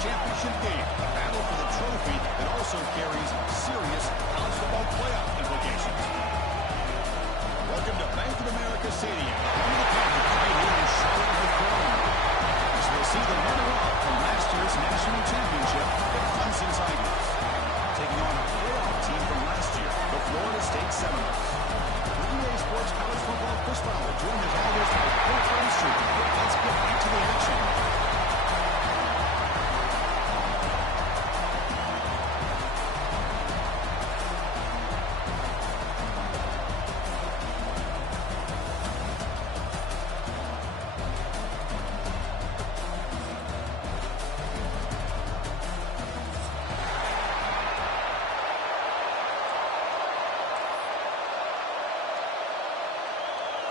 championship game, a battle for the trophy that also carries serious college football playoff implications. Welcome to Bank of America Stadium. One of the Panthers right here in Charlotte, North Carolina. As we'll see the runner-up from last year's national championship, the Clemson Tigers. Taking on a playoff team from last year, the Florida State Seminoles. For EA Sports College Football, Chris Fowler, joined as always by Coach Armstrong. Let's get back to the action.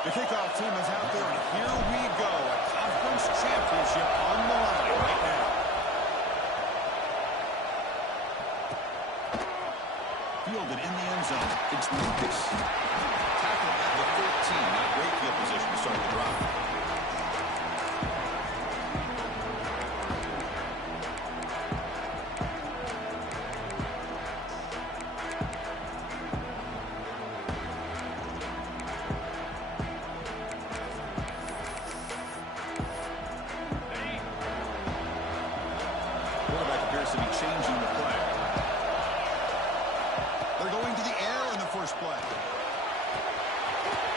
The kickoff team is out there, and here we go. A conference championship on the line right now. Fielded in the end zone. It's Lucas. Tackle at the 13. Not great field position to start the drive. Changing the play. They're going to the air in the first play.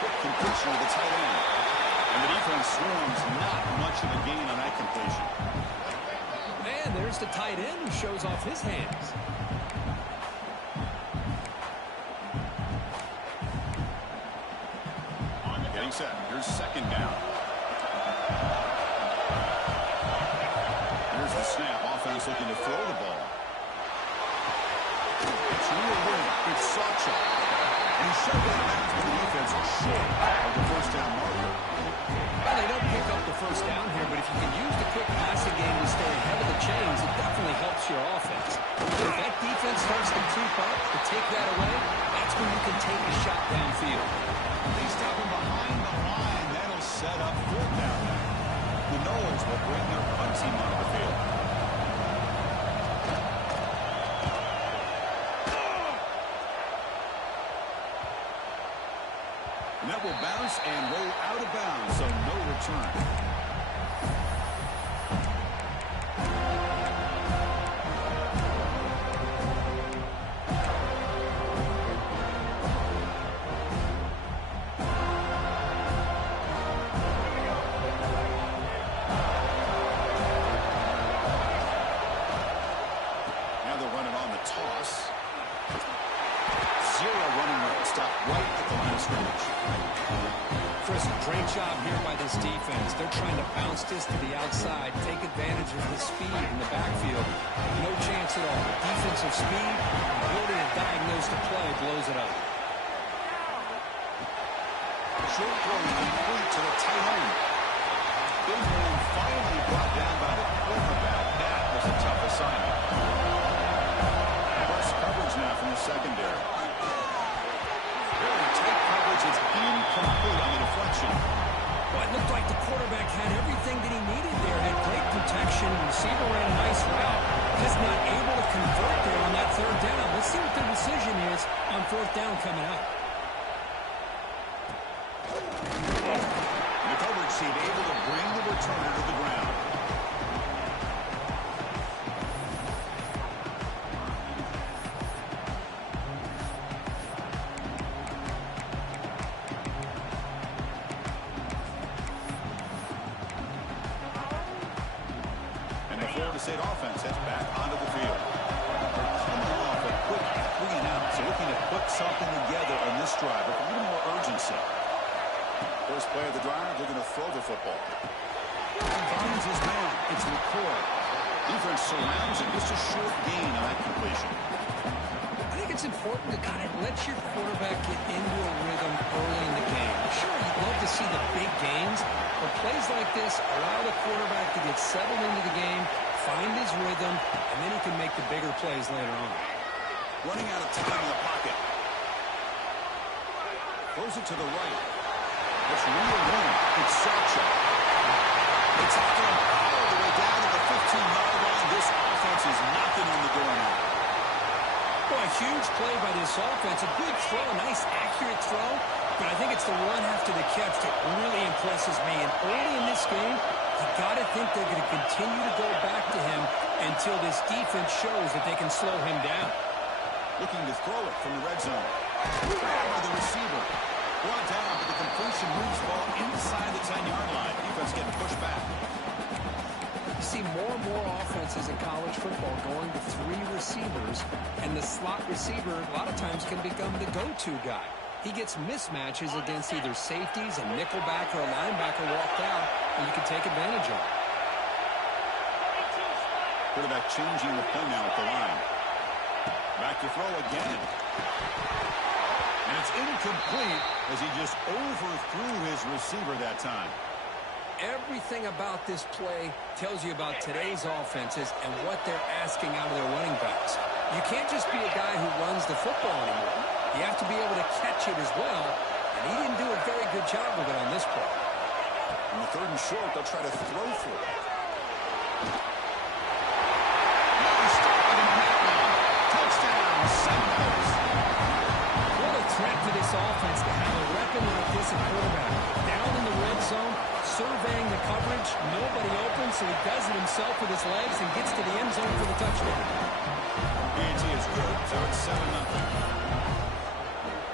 Quick completion to the tight end. And the defense swarms. Not much of a gain on that completion. And there's the tight end who shows off his hands. Getting set. Here's second down. Here's the snap. Offense looking to throw the ball. It's real win. It's Sacha. And he shoved it out to the defense short of the first down marker. Well, they don't pick up the first down here, but if you can use the quick passing game to stay ahead of the chains, it definitely helps your offense. If that defense starts to creep up, to take that away, that's when you can take a shot downfield. They stop him behind the line. That'll set up fourth down. The Noles will bring their punt team onto the field. And that will bounce and roll out of bounds, so no return. Now they're running on the toss. Zero running route. Stop right at the line of scrimmage. Chris, great job here by this defense. They're trying to bounce this to the outside, take advantage of the speed in the backfield. No chance at all. Defensive speed, ability to diagnose the play, blows it up. Short throw complete to the tight end. Big man finally brought down by the quarterback. That was a tough assignment. Press coverage now from the secondary. Very tight coverage. It's incomplete on the deflection. Well, it looked like the quarterback had everything that he needed there. Had great protection. Receiver ran a nice route. Just not able to convert there on that third down. Let's see what the decision is on fourth down coming up. The coverage team able to bring the returner to the ground. Florida State offense heads back onto the field. They're coming off a quick 3-and-out, so looking to put something together on this drive with a little more urgency. First play of the drive, they're going to throw the football. Finds his man. It's McCoy. Defense surrounds him. Just a short gain on that completion. I think it's important to kind of let your quarterback get into a rhythm early in the game. Sure, you'd love to see the big gains, but plays like this allow the quarterback to get settled into the game, find his rhythm, and then he can make the bigger plays later on. Running out of time in the pocket. Throws it to the right. It's real room. It's Sacha. They tackle him all the way down to the 15-yard line. this offense is knocking on the door now. Well, a huge play by this offense. A good throw, a nice accurate throw. But I think it's the run after the catch that really impresses me. And early in this game, you got to think they're going to continue to go back to him until this defense shows that they can slow him down. Looking to throw it from the red zone. Grabbed by the receiver. Brought down, but the completion moves the ball inside the 10-yard line. Defense getting pushed back. You see more and more offenses in college football going to 3 receivers, and the slot receiver a lot of times can become the go-to guy. He gets mismatches against either safeties, a nickelback, or a linebacker walked out, and you can take advantage of it. Quarterback changing the play now at the line. Back to throw again. And it's incomplete as he just overthrew his receiver that time. Everything about this play tells you about today's offenses and what they're asking out of their running backs. You can't just be a guy who runs the football anymore. You have to be able to catch it as well, and he didn't do a very good job of it on this play. On the 3rd and short, they'll try to throw for it. Nice targeting on that one. Touchdown, Seminoles. What a threat to this offense to have a weapon like this at quarterback. Down in the red zone, surveying the coverage, nobody open, so he does it himself with his legs and gets to the end zone for the touchdown. BT is good, so it's 7-0.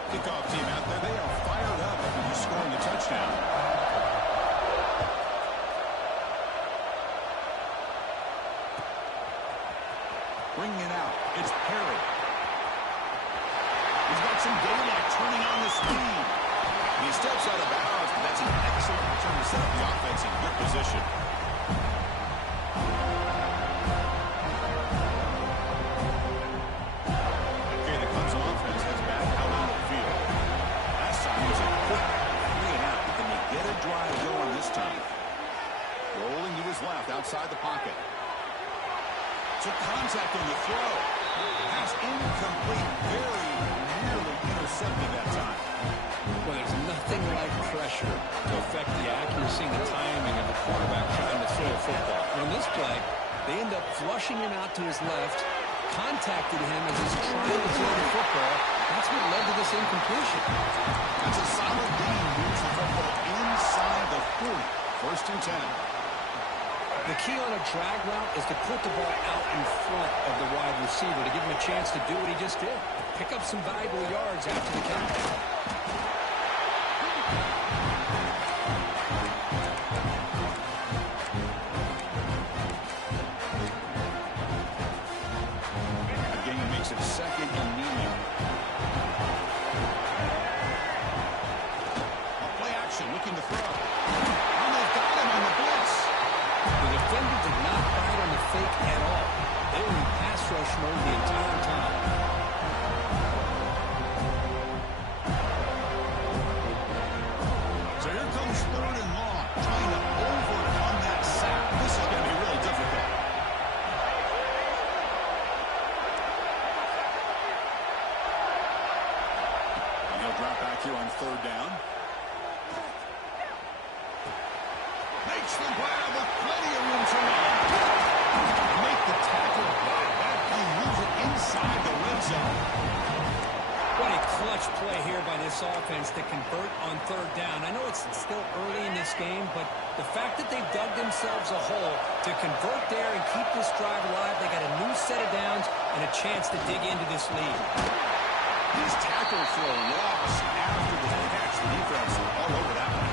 Kickoff team out there, they are fired up after just scoring a touchdown. Bringing it out, it's Perry. He's got some daylight turning on the speed. And he steps out of bounds, but that's an excellent return to set up the offense in good position. Okay, the Clemson offense has back out on the field. Last time was a quick 3-and-out. Can they get a drive going this time? Rolling to his left, outside the pocket. Took contact on the throw. Pass incomplete. Very nearly intercepted that time. Well, there's nothing like pressure to affect the accuracy and the timing of the quarterback trying to throw a football. On this play, they end up flushing him out to his left, contacted him as he's trying to throw the football. That's what led to this incompletion. That's a solid gain. Moves the football inside the 40. 1st and 10. The key on a drag route is to put the ball out in front of the wide receiver to give him a chance to do what he just did. Pick up some valuable yards after the catch. Again, makes it 2nd and medium. Play action, looking to throw. And they've got him on the blitz. The defender did not bite on the fake at all. They were in pass rush mode the entire time. So here comes 3rd and long, trying to overcome that sack. This is going to be really difficult. And he'll drop back here on 3rd down. Makes the grab with plenty of room to run. Make the tackle back and move it inside the red zone. What a clutch play here by this offense to convert on 3rd down. I know it's still early in this game, but the fact that they've dug themselves a hole to convert there and keep this drive alive, they got a new set of downs and a chance to dig into this lead. He's tackled for a loss after the catch. The defense all over that one.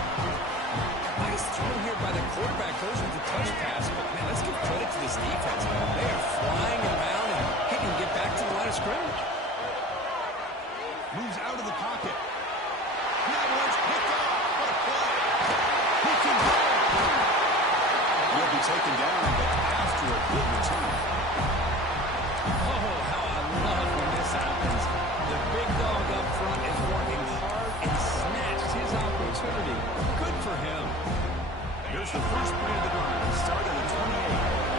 Nice throw here by the quarterback. Goes with the touch pass, but man, let's give credit to this defense. They are flying around and he can get back to the line of scrimmage. Moves out of the pocket. Now it's picked up. What a play. He can go. He'll be taken down, but after a good return. Oh, how I love when this happens. The big dog up front is working hard and snatched his opportunity. Good for him. Here's the first play of the drive. Started at 28.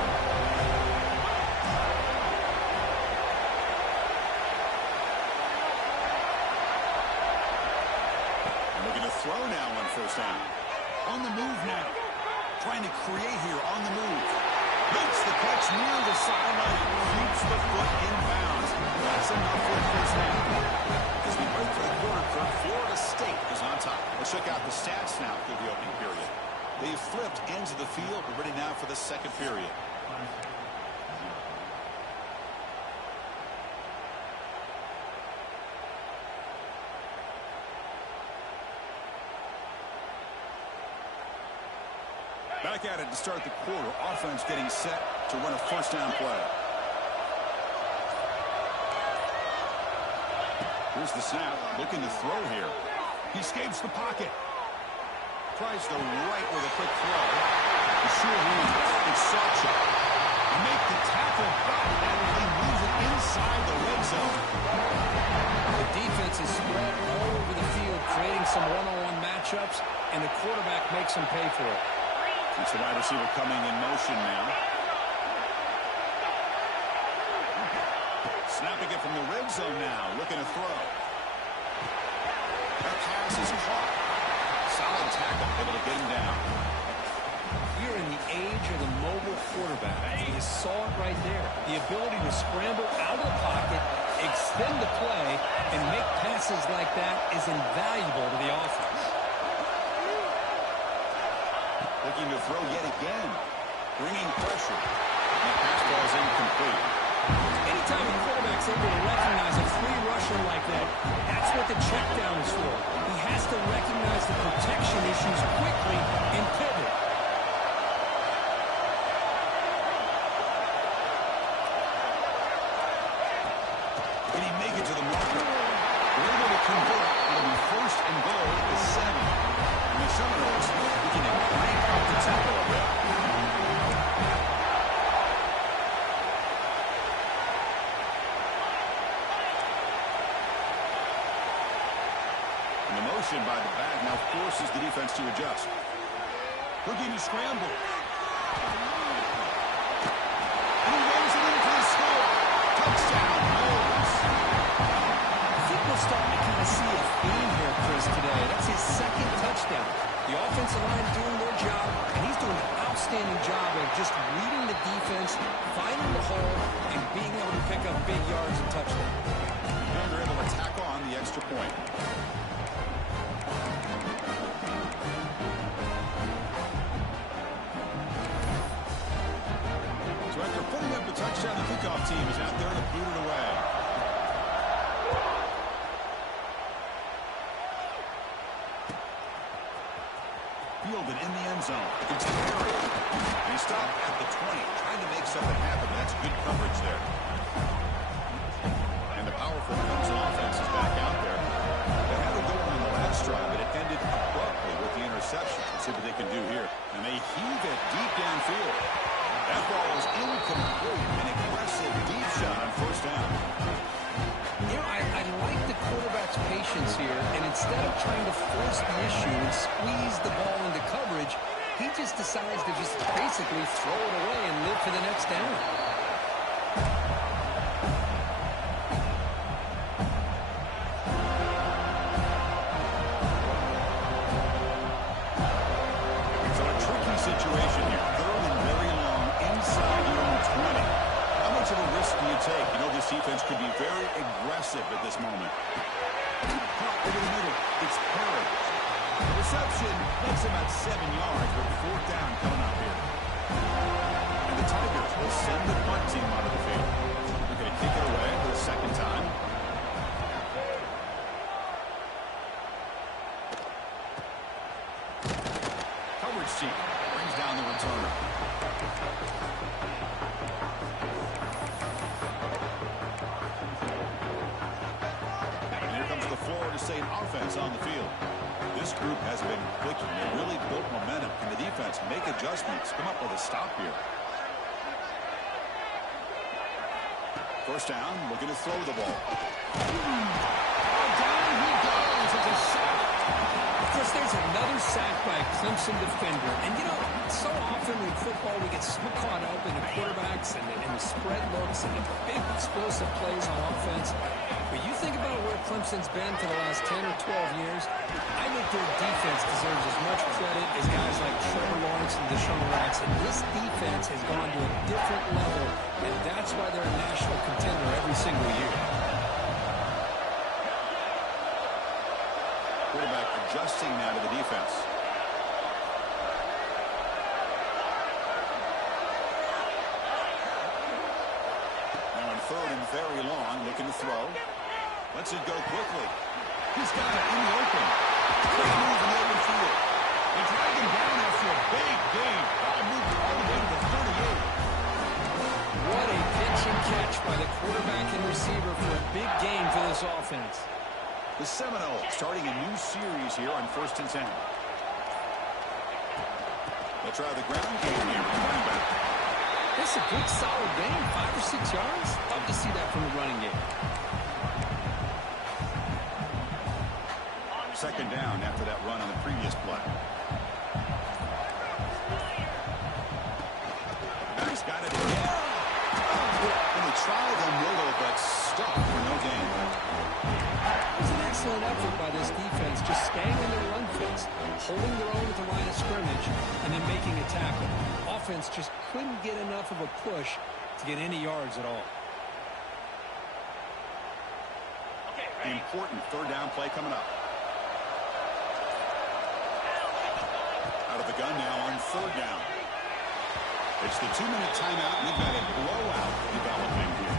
Throw now on 1st down. On the move now. Trying to create here on the move. Makes the catch near the sideline and keeps the foot in bounds. That's enough for a first down. As we break for the quarter, Kirk, Florida State is on top. Let's check out the stats now through the opening period. They've flipped ends of the field. We're ready now for the second period. Back at it to start the quarter. Offense getting set to run a first down play. Here's the snap. Looking to throw here. He escapes the pocket. Tries the right with a quick throw. The sure move. It's Sawchuk. Make the tackle back and he moves it inside the red zone. The defense is spread all over the field, creating some one-on-one matchups, and the quarterback makes them pay for it. It's the wide receiver coming in motion now. Snapping it from the red zone now. Looking to throw. That pass is caught. Solid tackle. Able to get him down. We're in the age of the mobile quarterback. You saw it right there. The ability to scramble out of the pocket, extend the play, and make passes like that is invaluable to the offense. Looking to throw yet again. Bringing pressure. And the pass ball is incomplete. Anytime a quarterback's able to recognize a free rusher like that, that's what the check down is for. He has to recognize the protection issues quickly and pivot. Can he make it to the marker? We're able to convert. It'll be first and goal is 7. And the Seminoles looking to crank up the tempo a bit. And the motion by the back now forces the defense to adjust. Looking to scramble. And he rolls it in for the score. Touchdown, Knowles. I think we're starting to kind of see a theme here, Chris, today. That's his second touchdown. The offensive line doing their job, and he's doing an outstanding job of just reading the defense, finding the hole, and being able to pick up big yards and touchdowns. And they're able to tackle on the extra point. So after putting up the touchdown, the kickoff team is out there to boot it away. Fielded in the end zone. It's Perry. And he stopped at the 20, trying to make something happen. That's good coverage there. And the powerful Clemson offense is back out there. They had it going on the last drive, but it ended abruptly with the interception. Let's see what they can do here. And they heave it deep downfield. That ball is incomplete. An aggressive deep shot on first down. You know, I like the quarterback's patience here, and instead of trying to force the issue and squeeze the ball into coverage, he just decides to just basically throw it away and live for the next down. So a tricky situation here. Third and very long inside your own 20. How much of a risk do you take? You know this defense could be very aggressive at this moment. Caught over the middle. It's Perry. The reception makes about 7 yards, but fourth down coming up here. And the Tigers will send the punt team onto the field. They're going to kick it away for the second time. Coverage team brings down the returner. And here comes the Florida State offense on the field. This group has been clicking. They really built momentum. Can the defense make adjustments? Come up with a stop here. First down, looking to throw the ball. Down he goes. It's a sack. Chris, there's another sack by a Clemson defender. And, you know, so often in football we get so caught up in the quarterbacks and the spread looks and the big explosive plays on offense. But you think about where Clemson's been for the last 10 or 12 years, I think think their defense deserves as much credit as guys like Trevor Lawrence and Deshaun Watson. This defense has gone to a different level, and that's why they're a national contender every single year. Quarterback adjusting now to the defense. Now on third and very long, looking to throw. Lets it go quickly. He's got it in the open. Great move in the open field. They drag him down after a big gain. Moved all the way to the 38. What a pitch and catch by the quarterback and receiver for a big gain for this offense. The Seminoles starting a new series here on 1st and 10. They'll try the ground game here from running back. That's a good, solid gain, 5 or 6 yards. Love to see that from the running game. Second down after that run on the previous play. He's got it again. And they try the middle, but stuck for no gain. It was an excellent effort by this defense, just staying in their run fits, holding their own at the line of scrimmage, and then making a tackle. Offense just couldn't get enough of a push to get any yards at all. The important third down play coming up. Out of the gun now on third down. It's the 2-minute timeout. We've got a blowout developing here.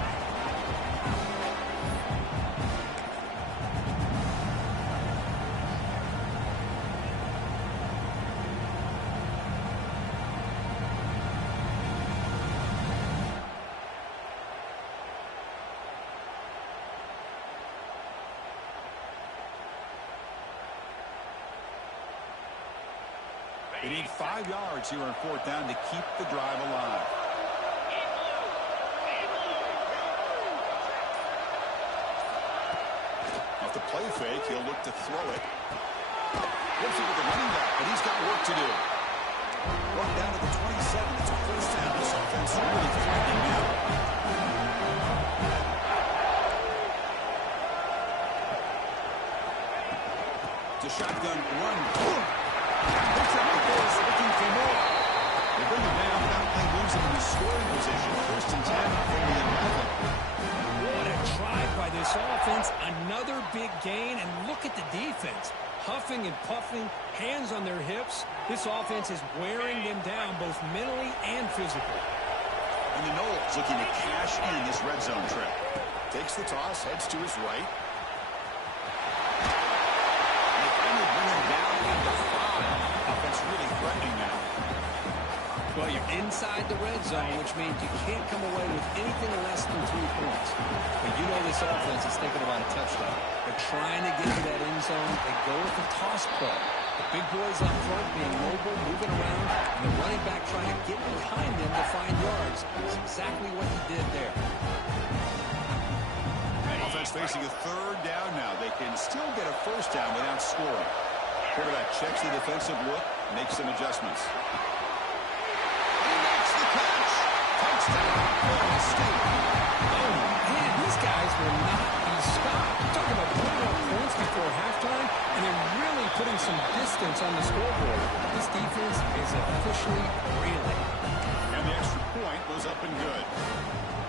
They need 5 yards here on fourth down to keep the drive alive. Off the play fake, he'll look to throw it. Gives it to the running back, but he's got work to do. Brought down to the 27. It's a first down. This offense really threatening now. It's a shotgun run. Picks up the course, looking for more. They bring him down without only losing in the scoring position. 1st and 10 from the 11. What a drive by this offense. Another big gain, and look at the defense. Huffing and puffing, hands on their hips. This offense is wearing them down both mentally and physically. And the Noles looking to cash in this red zone trip. Takes the toss, heads to his right. They finally bring him down into 5. Offense really threatening now. Well, you're inside the red zone, which means you can't come away with anything less than 3 points. But you know this offense is thinking about a touchdown. They're trying to get to that end zone. They go with the toss play. The big boys up front being mobile, moving around, and the running back trying to get behind them to find yards. That's exactly what he did there. Offense facing a third down now. They can still get a first down without scoring. Quarterback checks the defensive look, makes some adjustments. He makes the catch. Touchdown, Florida State. Oh, man, these guys will not be stopped. You're talking about putting up points before halftime and then really putting some distance on the scoreboard. This defense is officially reeling. And the extra point was up and good.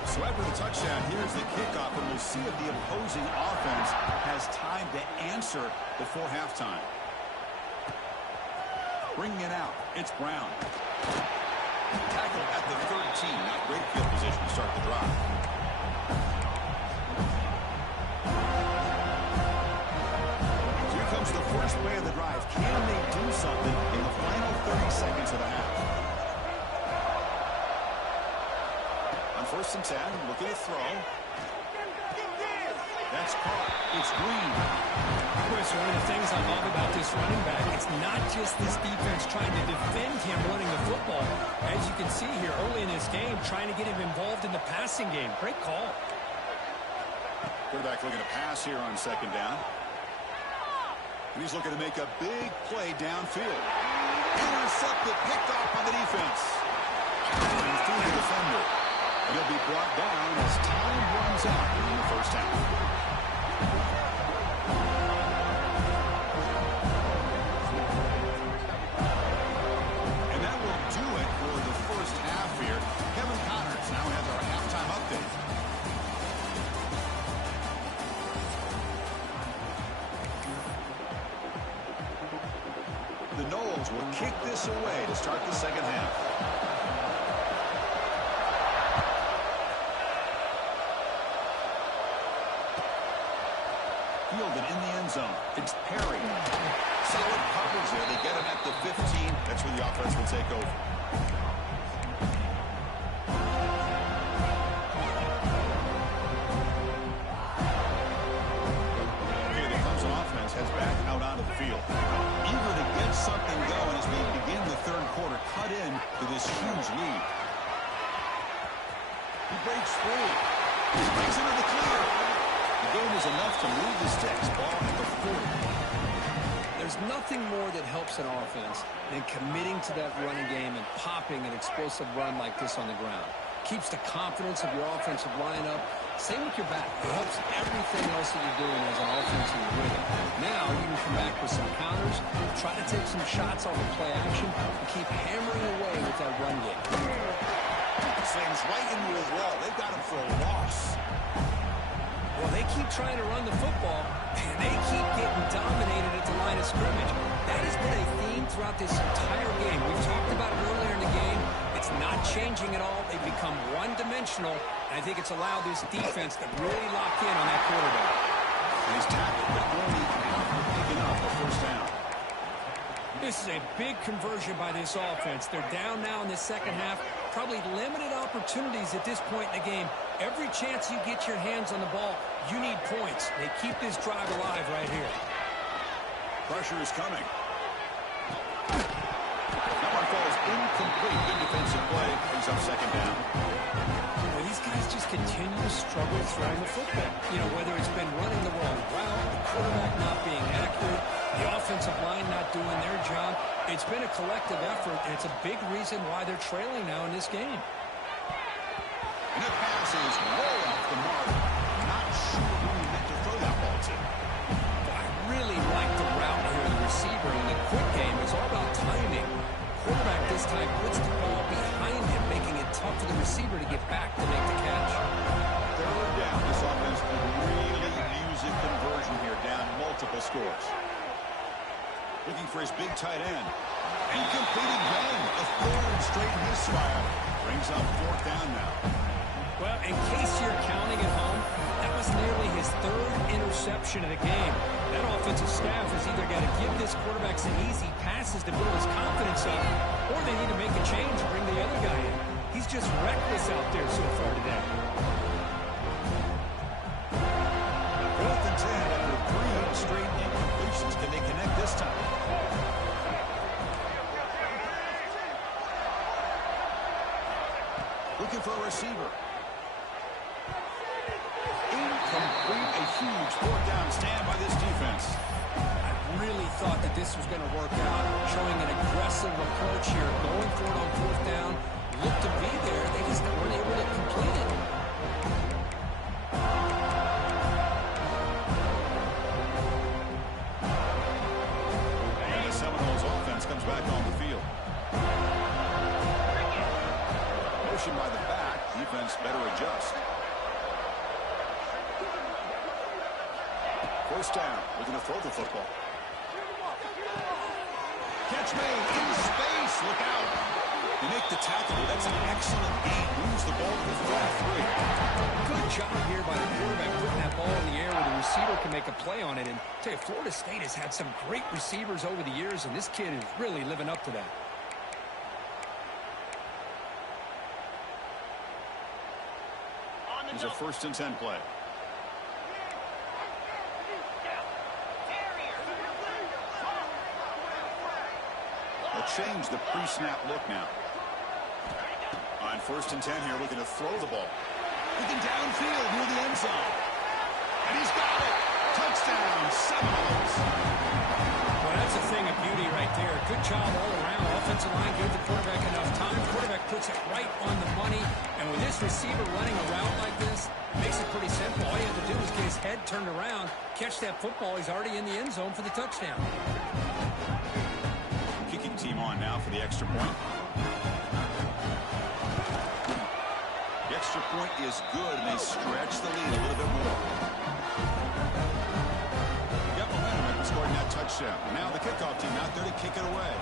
So after the touchdown, here's the kickoff, and we'll see if the opposing offense has time to answer before halftime. Bringing it out, it's Brown. Tackle at the 13. Not great field position to start the drive. So here comes the first play of the drive. Can they do something in the final 30 seconds of the half? On 1st and 10, looking to throw. That's caught. It's Green. Chris, one of the things I love about this running back, it's not just this defense trying to defend him running the football. As you can see here early in this game, trying to get him involved in the passing game. Great call. Quarterback looking to pass here on 2nd down. And he's looking to make a big play downfield. Intercepted, picked off by the defense. And through the defender. And he'll be brought down as time runs out in the first half. The Noles will kick this away to start the second half. Fielded in the end zone. It's Perry. Solid coverage there. They get him at the 15. That's where the offense will take over. Here the Clemson offense heads back out onto the field. Eager to get something going as we begin the third quarter. Cut in to this huge lead. He breaks free. He breaks into the clear. The game is enough to move the sticks. Ball at the 40. There's nothing more that helps an offense than committing to that running game and popping an explosive run like this on the ground. Keeps the confidence of your offensive lineup. Same with your back. It helps everything else that you're doing as an offensive rhythm. Now you can come back with some counters, try to take some shots off of play action, and keep hammering away with that run game. Slings right into his wall. They've got him for a loss. Well, they keep trying to run the football, and they keep getting dominated at the line of scrimmage. That has been a theme throughout this entire game. We've talked about it earlier in the game. It's not changing at all. They've become one-dimensional, and I think it's allowed this defense to really lock in on that quarterback. He's tackled, but only after picking up a first down. This is a big conversion by this offense. They're down now in the second half. Probably limited opportunities at this point in the game. Every chance you get your hands on the ball, you need points. They keep this drive alive right here. Pressure is coming. That one falls incomplete. Good defensive play. Brings up second down. Well, these guys just continue to struggle throwing the football. You know, whether it's been running the wrong route, the quarterback not being accurate, the offensive line not doing their job. It's been a collective effort, and it's a big reason why they're trailing now in this game. And that pass is way off the mark. Not sure who he meant to throw that ball to. I really like the route here of the receiver. In the quick game, it's all about timing. Quarterback this time puts the ball behind him, making it tough for the receiver to get back to make the catch. Third down. This offense could really use a conversion here, down multiple scores. Looking for his big tight end. Incomplete again. A third straight misfire. Brings up fourth down now. Well, in case you're counting at home, that was nearly his third interception of the game. That offensive staff has either got to give this quarterback some easy passes to build his confidence up, or they need to make a change and bring the other guy in. He's just reckless out there so far today. Fourth and 10 after three straight incompletions. Can they connect this time? Looking for a receiver. Incomplete. A huge fourth down stand by this defense. I really thought that this was going to work out, showing an aggressive approach here, going for it on fourth down. Looked to be there. They just weren't able to complete it. And the Seminoles offense comes back on the field. Motion by the back. Defense better adjust. First down. Looking to throw the football. Catch made in space. Look out. They make the tackle. That's an excellent game. Moves the ball to the 43. Good job here by the quarterback putting that ball in the air where the receiver can make a play on it. And I tell you, Florida State has had some great receivers over the years, and this kid is really living up to that. Here's a first and 10 play. They'll change the pre-snap look now. On first and 10 here, looking to throw the ball. Looking downfield near the end zone. And he's got it. Touchdown, Seminoles. Well, that's a thing of beauty right there. Good job all around. Offensive line gave the quarterback enough time. Quarterback puts it right on the money. And with this receiver running a route like this, makes it pretty simple. All you have to do is get his head turned around, catch that football. He's already in the end zone for the touchdown. Kicking team on now for the extra point. The extra point is good, and they stretch the lead a little bit more. Got momentum after scoring that touchdown. touchdown. Now the kickoff team out there to kick it away.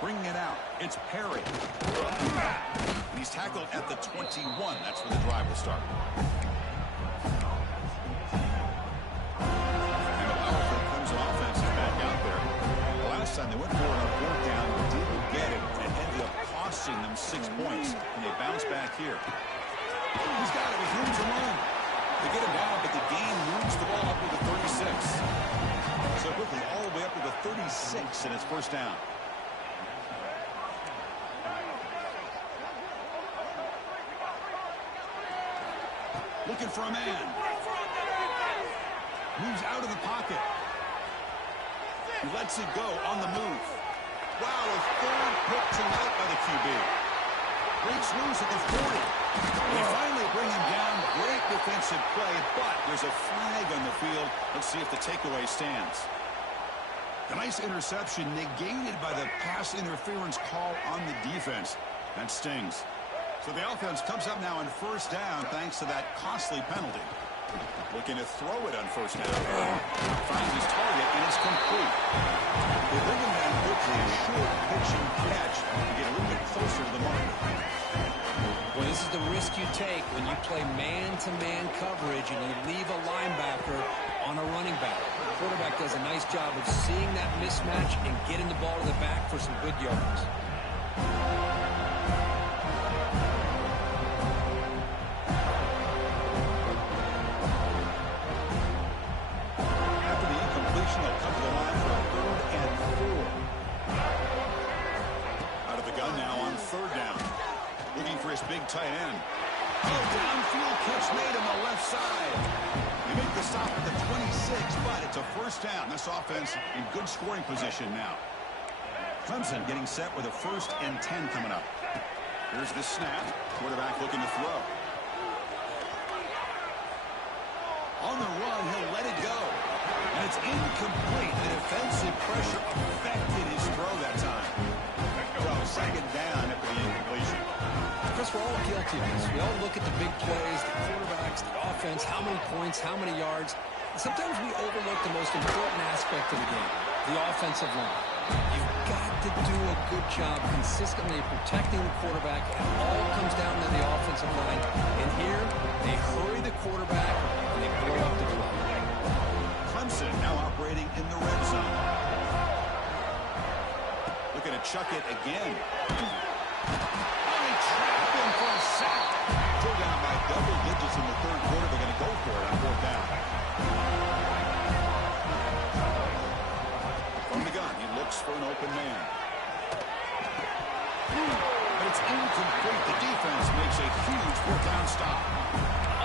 Bringing it out, it's Perry. And he's tackled at the 21. That's where the drive will start. And the powerful Clemson offense is back out there. The last time they went for it on fourth down, didn't get it, and it ended up costing them 6 points. And they bounce back here. He's got it with room to run. They get him down, but the gain moves the ball up to the 36. So quickly, all the way up to the 36, and it's first down. Looking for a man. Moves out of the pocket. He lets it go on the move. Wow, a third pick tonight by the QB. Breaks loose at the 40. They finally bring him down. Great defensive play, but there's a flag on the field. Let's see if the takeaway stands. A nice interception negated by the pass interference call on the defense. That stings. So the offense comes up now on first down thanks to that costly penalty. Looking to throw it on first down. Finds his target, and it's complete. They bring him down quickly, a short pitch and catch to get a little bit closer to the mark. Well, this is the risk you take when you play man-to-man coverage and you leave a linebacker on a running back. The quarterback does a nice job of seeing that mismatch and getting the ball to the back for some good yards. They'll come to the line for a 3rd and 4. Out of the gun now on 3rd down. Looking for his big tight end. Oh, downfield catch made on the left side. They make the stop at the 26, but it's a first down. This offense in good scoring position now. Clemson getting set with a 1st and 10 coming up. Here's the snap. Quarterback looking to throw. On the run, he'll let it go. And it's incomplete. The defensive pressure affected his throw that time. So 2nd down after the incompletion. Chris, we're all guilty of this. We all look at the big plays, the quarterbacks, the offense, how many points, how many yards. And sometimes we overlook the most important aspect of the game, the offensive line. You've got to do a good job consistently protecting the quarterback. It all comes down to the offensive line. And here, they hurry the quarterback, and they blow up the play. Clemson now operating in the red zone. Looking to chuck it again. Oh, they trapped him for a sack. Still down by double digits in the 3rd quarter. They're going to go for it on 4th down. From the gun, he looks for an open man. But it's incomplete. The defense makes a huge 4th down stop.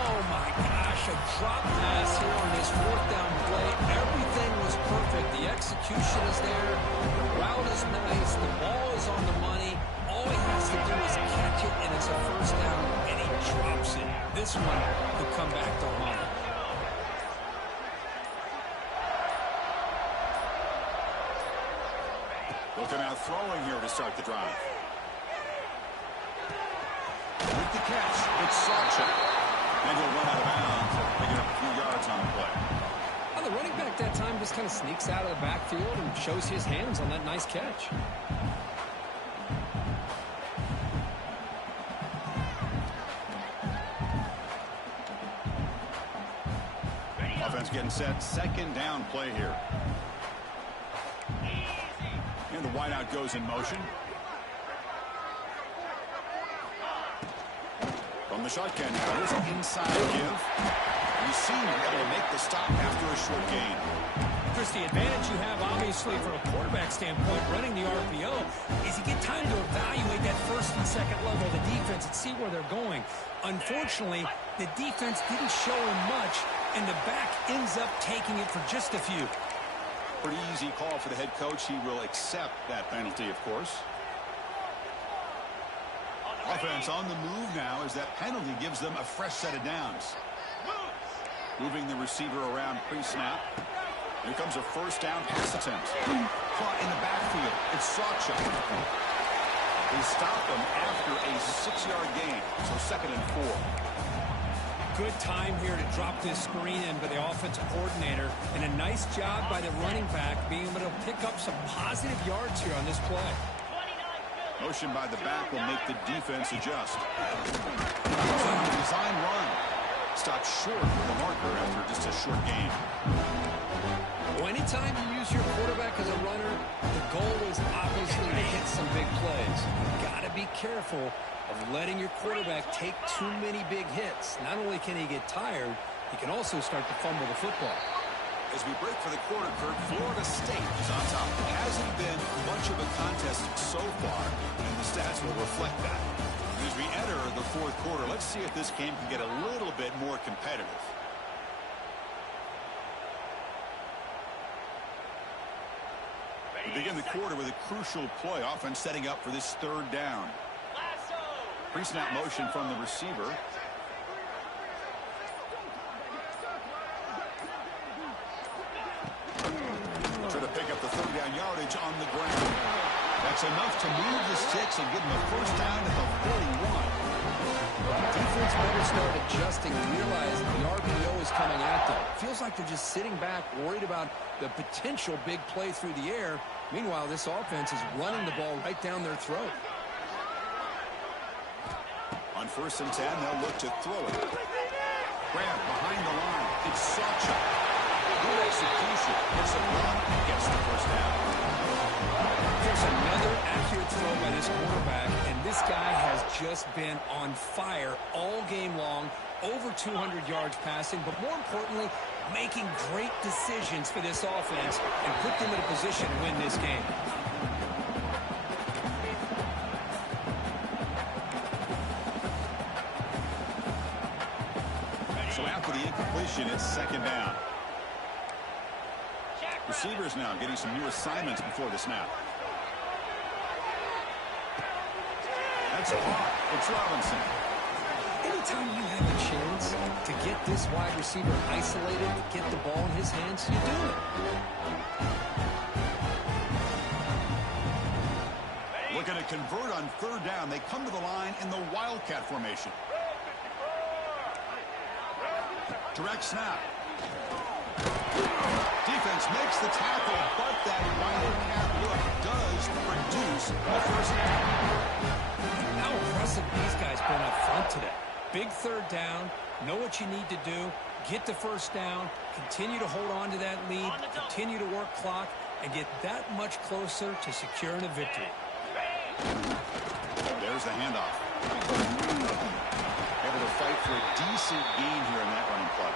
Oh, my gosh, a drop pass here on this 4th down play. Everything was perfect. The execution is there. The route is nice. The ball is on the money. All he has to do is catch it, and it's a 1st down, and he drops it. This one could come back to haunt him. Looking out throwing here to start the drive. With the catch, it's Sacha. And he'll run out of bounds, picking up a few yards on the play. Well, the running back that time just kind of sneaks out of the backfield and shows his hands on that nice catch. Offense getting set. 2nd down play here. And the wideout goes in motion. From the shotgun now, there's an inside give. You see him able to make the stop after a short gain. Chris, the advantage you have, obviously, from a quarterback standpoint, running the RPO, is you get time to evaluate that 1st and 2nd level of the defense and see where they're going. Unfortunately, the defense didn't show him much, and the back ends up taking it for just a few. Pretty easy call for the head coach. He will accept that penalty, of course. Offense on the move now as that penalty gives them a fresh set of downs. Moving the receiver around pre-snap. Here comes a 1st down pass attempt. Caught in the backfield. It's Sacha. They stop him after a 6-yard gain. So 2nd and 4. Good time here to drop this screen in by the offensive coordinator, and a nice job by the running back being able to pick up some positive yards here on this play. Motion by the back will make the defense adjust. Design run. Stopped short with the marker after just a short game. Well, anytime you use your quarterback as a runner, the goal is obviously to hit some big plays. You've got to be careful of letting your quarterback take too many big hits. Not only can he get tired, he can also start to fumble the football. As we break for the quarter, Kirk, Florida State is on top. It hasn't been much of a contest so far, and the stats will reflect that. As we enter the fourth quarter, let's see if this game can get a little bit more competitive. We begin the quarter with a crucial play, offense setting up for this third down. Pre-snap motion from the receiver. Try to pick up the third down yardage on the ground. That's enough to move the sticks and give them a first down at the 41. Defense better start adjusting and realize the RPO is coming at them. Feels like they're just sitting back, worried about the potential big play through the air. Meanwhile, this offense is running the ball right down their throat. On 1st and 10, they'll look to throw it. Grant behind the line. It's such a good execution. Gets a run and gets the first down. There's another accurate throw by this quarterback, and this guy has just been on fire all game long. Over 200 yards passing, but more importantly, making great decisions for this offense and put them in a position to win this game. So after the incompletion, it's second down. Receivers now getting some new assignments before the snap. That's caught. It's Robinson. Anytime you have a chance to get this wide receiver isolated, get the ball in his hands, you do it. Looking to convert on third down. They come to the line in the Wildcat formation. Direct snap. Defense makes the tackle, but that Wildcat look does produce a first down. How impressive these guys been up front today. Big third down, know what you need to do, get the first down, continue to hold on to that lead, continue to work clock, and get that much closer to securing a victory. There's the handoff. Able to fight for a decent gain here in that running play.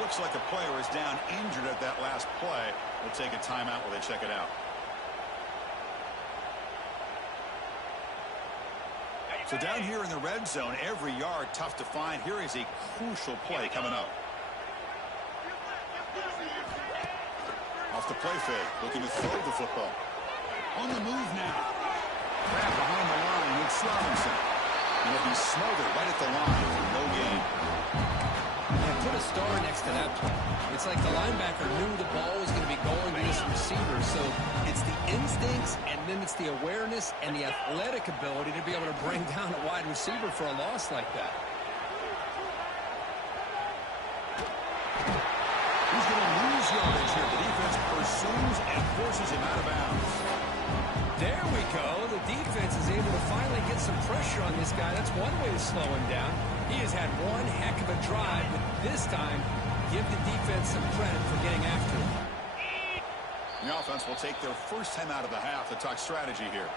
Looks like a player is down injured at that last play. We'll take a timeout while they check it out. So down here in the red zone, every yard tough to find. Here is a crucial play coming up. Off the play fake, looking to throw the football. On the move now. Grab behind the line, it's Robinson. And he'll be smothered right at the line for no gain. And put a star next to that play. It's like the linebacker knew the ball was going to be going to this receiver, so it's the instincts and then it's the awareness and the athletic ability to be able to bring down a wide receiver for a loss like that. He's going to lose yardage here. The defense pursues and forces him out of bounds. There we go. The defense is able to finally get some pressure on this guy. That's one way to slow him down. He has had one heck of a drive, but this time, give the defense some credit for getting after him. The offense will take their first time out of the half to talk strategy here.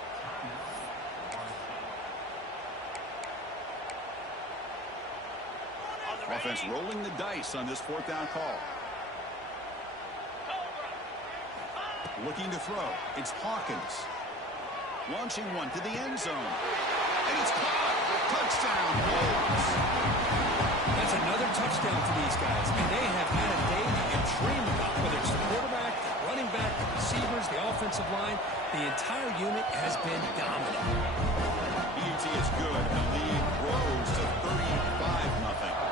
Offense rolling the dice on this fourth down call. Looking to throw. It's Hawkins. Launching one to the end zone. And it's caught. Touchdown, Wolves. That's another touchdown for these guys. And they have had a day that you dream about, whether it's the quarterback, running back, the receivers, the offensive line. The entire unit has been dominant. ET is good. The lead grows to 35-0.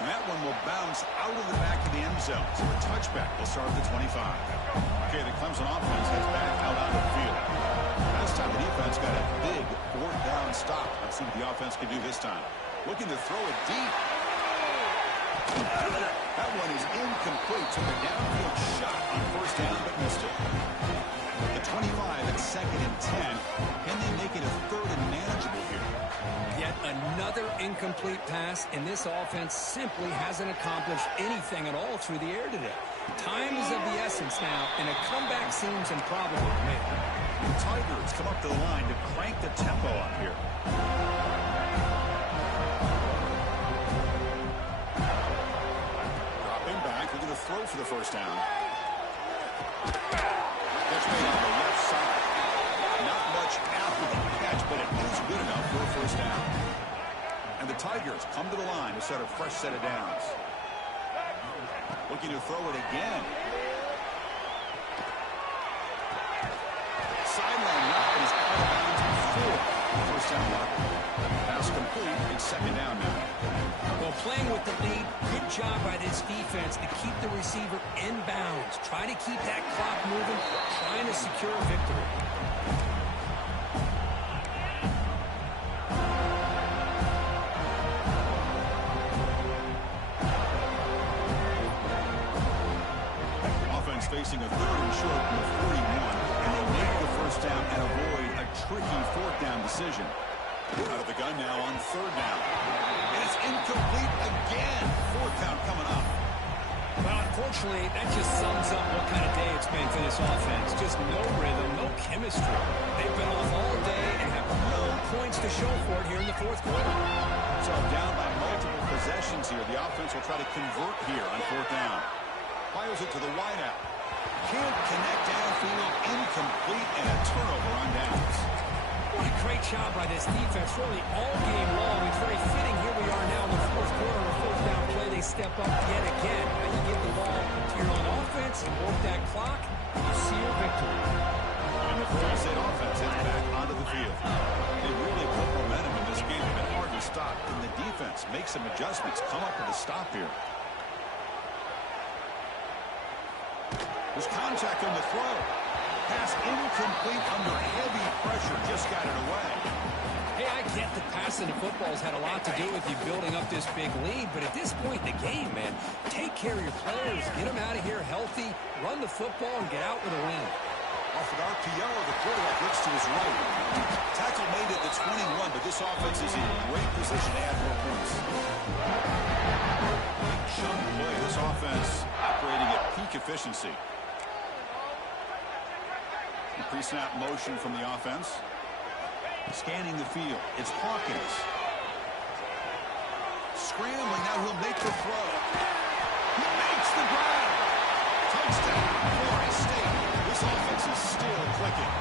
And that one will bounce out of the back of the end zone. So a touchback will start at the 25. Okay, the Clemson offense heads back out onto the field. Now it's time see what the offense can do this time. Looking to throw it deep. That one is incomplete. Took a downfield shot on first down, but missed it. The 25 at 2nd and 10. Can they make it a 3rd and manageable here? Yet another incomplete pass, and this offense simply hasn't accomplished anything at all through the air today. Time is of the essence now, and a comeback seems improbable to me. The Tigers come up to the line to crank the tempo up here. Dropping back, looking to throw for the first down. Catch made on the left side. Not much after the catch, but it is good enough for a first down. And the Tigers come to the line to start a fresh set of downs. Looking to throw it again. Sideline route is out of bounds before the first down mark. Pass complete. It's 2nd down now. Well, playing with the lead, good job by this defense to keep the receiver in bounds. Try to keep that clock moving, trying to secure a victory. Facing a 3rd and short from the 41, and they make the first down and avoid a tricky 4th down decision. Out of the gun now on 3rd down. And it's incomplete again. 4th down coming up. Well, unfortunately, that just sums up what kind of day it's been for this offense. Just no rhythm, no chemistry. They've been off all day and have no points to show for it here in the 4th quarter. So down by multiple possessions here. The offense will try to convert here on 4th down. Fires it to the wideout. Can't connect downfield, incomplete, and a turnover on downs. What a great job by this defense, really all game long. It's very fitting. Here we are now in the 4th quarter. On a 4th down play, they step up yet again. Now you give the ball to your own offense, you work that clock, you see your victory. And the Florida State offense heads back onto the field. They really put momentum in this game. They've been hard to stop. And the defense makes some adjustments, come up with a stop here. There's contact on the throw. Pass incomplete under heavy pressure. Just got it away. Hey, I get that passing the football's had a lot to do with you building up this big lead, but at this point in the game, man, take care of your players. Get them out of here healthy, run the football, and get out with a win. Off an RPO, the quarterback looks to his right. Tackle made it to 21, but this offense is in great position to add more points. Big chunk play. This offense operating at peak efficiency. Pre-snap motion from the offense. Scanning the field. It's Hawkins. Scrambling. Now he'll make the throw. He makes the grab. Touchdown, Florida State. This offense is still clicking.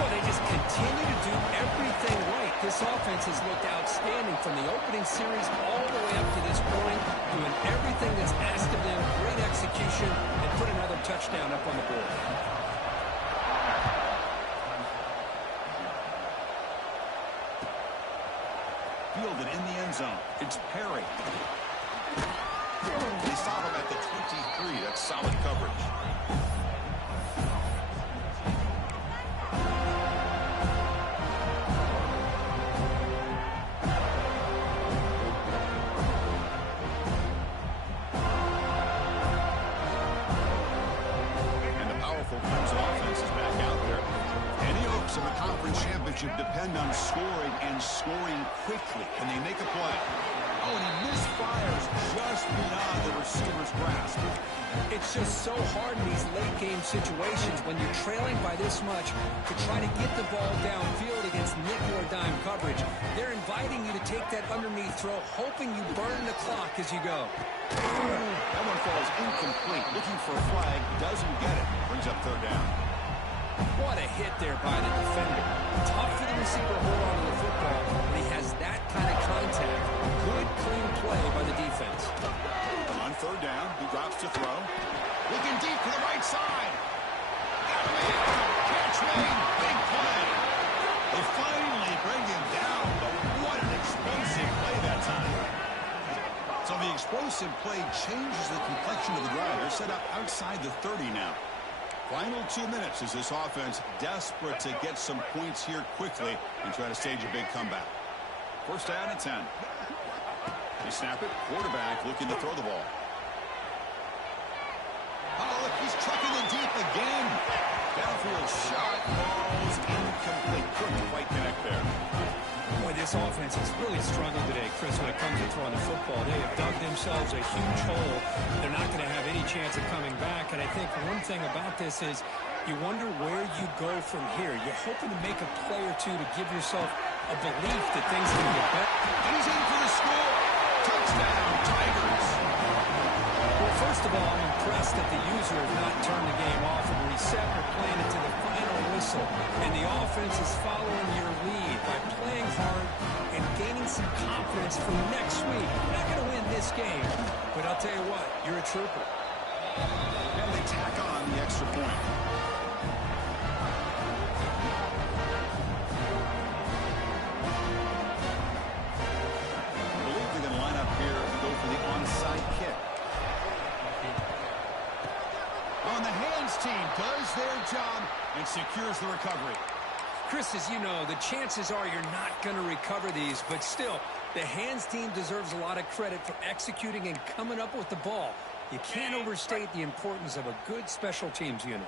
Well, they just continue to do everything right. This offense has looked outstanding from the opening series all the way up to this point, doing everything that's asked of them, great execution, and put another touchdown up on the board. Fielded in the end zone. It's Perry. They stop him at the 23. That's solid coverage. And the powerful Crimson offense is back out there. Any hopes of a conference championship depend on scoring and scoring quickly. Can they make a play? Oh, and he misfires just beyond the receiver's grasp. It's just so hard in these late-game situations when you're trailing by this much to try to get the ball downfield against nickel or dime coverage. They're inviting you to take that underneath throw, hoping you burn the clock as you go. That one falls incomplete. Looking for a flag, doesn't get it. Brings up 3rd down. What a hit there by the defender. Tough for the receiver to hold on to the football when he has that kind of contact. Good, clean play by the defense. On 3rd down, he drops to throw. Looking deep to the right side. Out of the air. Catch made. Big play. They finally bring him down, but what an explosive play that time. So the explosive play changes the complexion of the drive. They're set up outside the 30 now. Final 2 minutes as this offense desperate to get some points here quickly and try to stage a big comeback. First down at 10. They snap it. Quarterback looking to throw the ball. Oh, look, he's trucking it deep again. Downfield shot falls incomplete. Couldn't quite connect there. Boy, this offense has really struggled today, Chris, when it comes to throwing the football. They have dug themselves a huge hole. They're not going to have any chance of coming back. And I think one thing about this is you wonder where you go from here. You're hoping to make a play or two to give yourself a belief that things can get better. And he's in for the score. Touchdown, Tigers. Well, first of all, I'm impressed that the user has not turned the game off and reset or playing it to the final whistle. And the offense is following your lead by playing hard and gaining some confidence for next week. You're not going to win this game, but I'll tell you what, you're a trooper. And they tack on the extra point. I believe they're going to line up here and go for the onside kick. On the hands team does their job and secures the recovery. Chris, as you know, the chances are you're not going to recover these, but still, the hands team deserves a lot of credit for executing and coming up with the ball. You can't overstate the importance of a good special teams unit.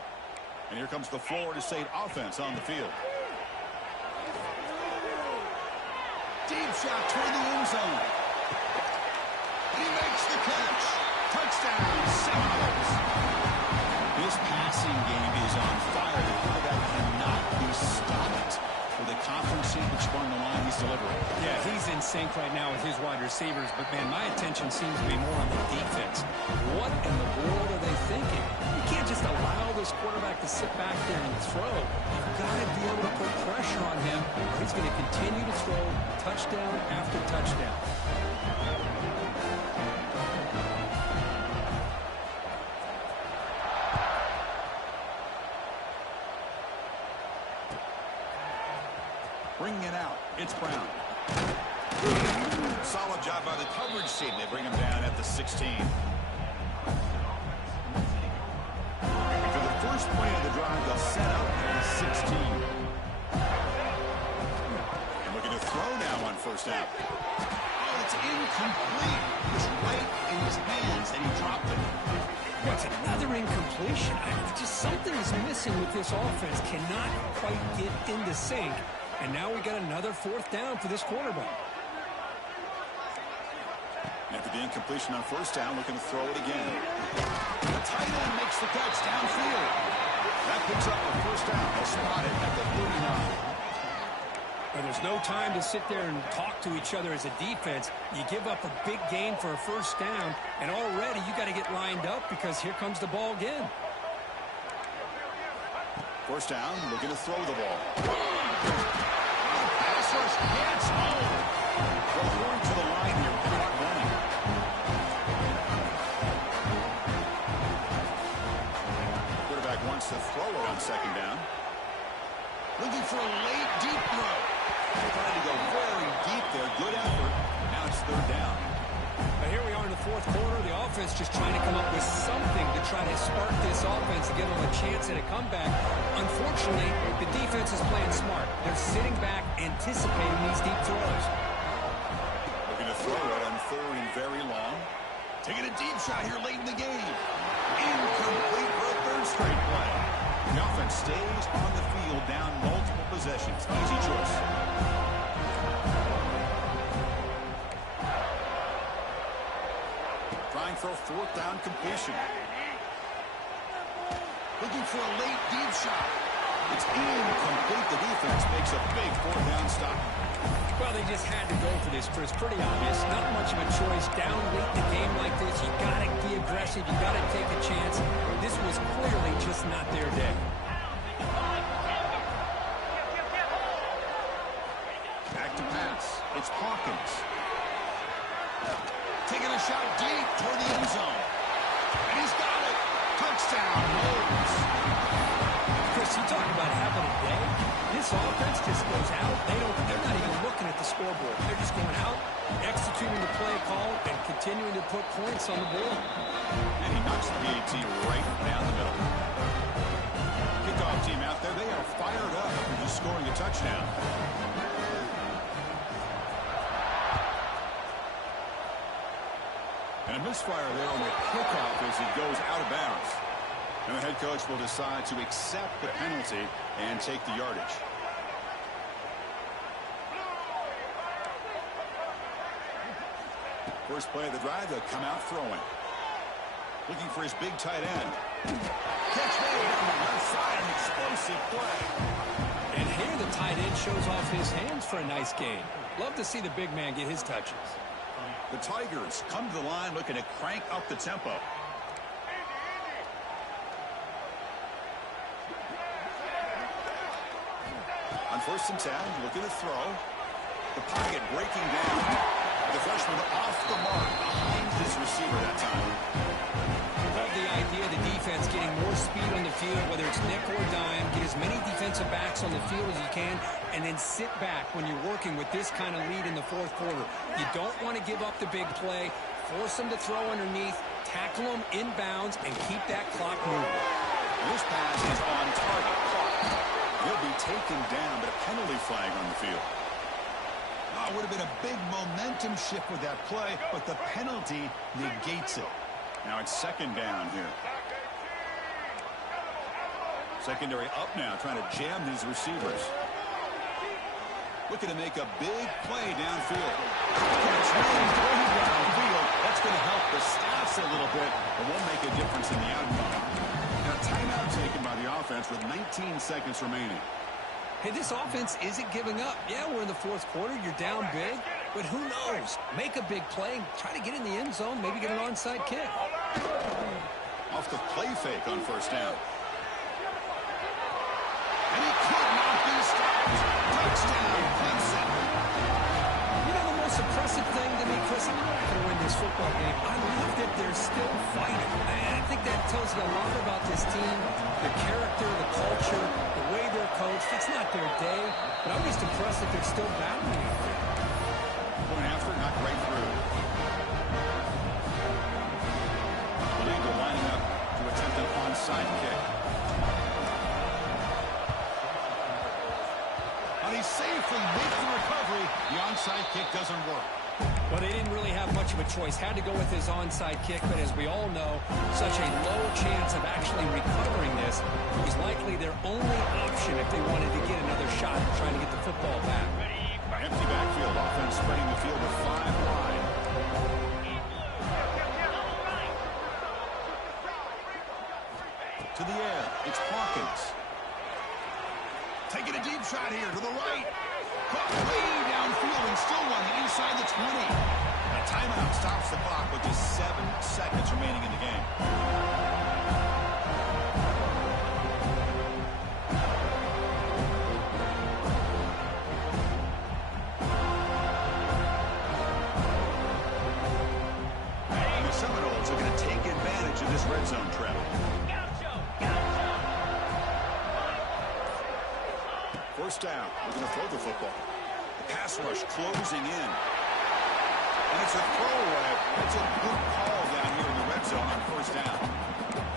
And here comes the Florida State offense on the field. Deep shot toward the end zone. He makes the catch. Touchdown, Seminoles. This passing game is on fire. The quarterback cannot be stopped with the confidence on the line he's delivering. Yeah, he's in sync right now with his wide receivers, but, man, my attention seems to be more on the defense. What in the world are they thinking? You can't just allow this quarterback to sit back there and throw. You've got to be able to put pressure on him, or he's going to continue to throw touchdown after touchdown. Bringing it out. It's Brown. Solid job by the coverage team. They bring him down at the 16. For the first play of the drive, they'll set up at the 16. And looking to throw now on first down. Oh, it's incomplete. It was right in his hands, and he dropped it. What's another incompletion? Just something is missing with this offense. Cannot quite get into sync. And now we got another fourth down for this quarterback. After the incompletion on first down, looking to throw it again. The tight end makes the catch downfield. That picks up a first down. They'll spot it at the 39. But there's no time to sit there and talk to each other as a defense. You give up a big gain for a first down, and already you got to get lined up because here comes the ball again. First down, looking to throw the ball. Pass rush hits home. Well, going to the line here, clock running. Quarterback wants to throw it on second down. Looking for a late, deep throw. Trying to go very deep there. Good effort. Now it's third down. But here we are in the fourth quarter. The offense just trying to come up with something to try to spark this offense to give them a chance at a comeback. Unfortunately, the defense is playing smart. They're sitting back, anticipating these deep throws. Looking to throw it on third and very long. Taking a deep shot here late in the game. Incomplete for a third straight play. The offense stays on the field down multiple possessions. Easy choice. Trying for a fourth down completion. Looking for a late deep shot. It's incomplete. The defense makes a big fourth down stop. Well, they just had to go for this, Chris. Pretty obvious. Not much of a choice. Down late in the game like this, you got to be aggressive. You got to take a chance. This was clearly just not their day. Back to pass. It's Hawkins. Taking a shot deep toward the end zone. And he's got it. Touchdown, Wolves. Chris, you talk about having a day. This offense just goes out. They're not even looking at the scoreboard. They're just going out, executing the play call, and continuing to put points on the board. And he knocks the PAT right down the middle. team out there, they are fired up after just scoring a touchdown. And a misfire there on the kickoff as it goes out of bounds. And the head coach will decide to accept the penalty and take the yardage. First play of the drive, they'll come out throwing. Looking for his big tight end. Catch made on the left side, an explosive play. And here the tight end shows off his hands for a nice gain. Love to see the big man get his touches. The Tigers come to the line looking to crank up the tempo. On 1st and 10, looking to throw. The pocket breaking down. The freshman off the mark behind his receiver that time. Love the idea of the defense getting more speed on the field, whether it's nickel or dime. Get as many defensive backs on the field as you can, and then sit back when you're working with this kind of lead in the 4th quarter. You don't want to give up the big play. Force them to throw underneath, tackle them inbounds, and keep that clock moving. This pass is on target. He'll be taken down, but a penalty flag on the field. Oh, it would have been a big momentum shift with that play, but the penalty negates it. Now it's 2nd down here. Secondary up now, trying to jam these receivers. Looking to make a big play downfield. That's going to help the stats a little bit, but won't make a difference in the outcome. Now timeout taken by the offense with 19 seconds remaining. Hey, this offense isn't giving up. Yeah, we're in the 4th quarter. You're down big. But who knows? Make a big play. Try to get in the end zone. Maybe get an onside kick. Off the play fake on 1st down. And he could not be stopped. Touchdown, Clemson. You know, the most impressive thing to me, Chris, I'm not going to win this football game. I love that they're still fighting. Man, I think that tells you a lot about this team, the character, the culture, the way they're coached. It's not their day, but I'm just impressed that they're still battling out there. Point after, not right through. The league lining up to attempt an onside kick. And he safely makes the recovery. The onside kick doesn't work. Well, they didn't really have much of a choice. Had to go with his onside kick, but as we all know, such a low chance of actually recovering this. It was likely their only option if they wanted to get another shot at trying to get the football back. Empty backfield offense spreading the field with 5 wide. To the air, it's Hawkins. Taking a deep shot here to the right. Caught way downfield and still running inside the 20. A timeout stops the clock with just 7 seconds remaining in the game. And the Seminoles are going to take advantage of this red zone trap. First down, we're going to throw the football. The pass rush closing in. And it's a throwaway. It's a good call down here in the red zone on 1st down.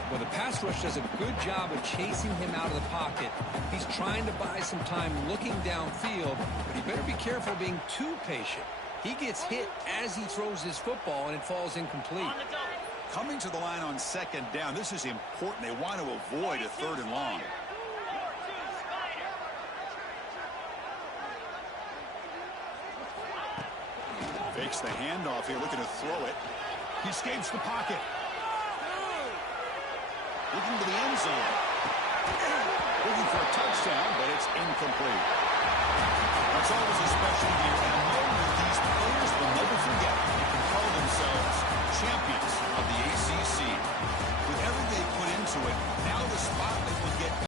Well, the pass rush does a good job of chasing him out of the pocket. He's trying to buy some time looking downfield, but he better be careful being too patient. He gets hit as he throws his football, and it falls incomplete. Coming to the line on 2nd down, this is important. They want to avoid a 3rd and long. Fakes the handoff here, looking to throw it. He escapes the pocket. Looking to the end zone. Looking for a touchdown, but it's incomplete. That's always a special year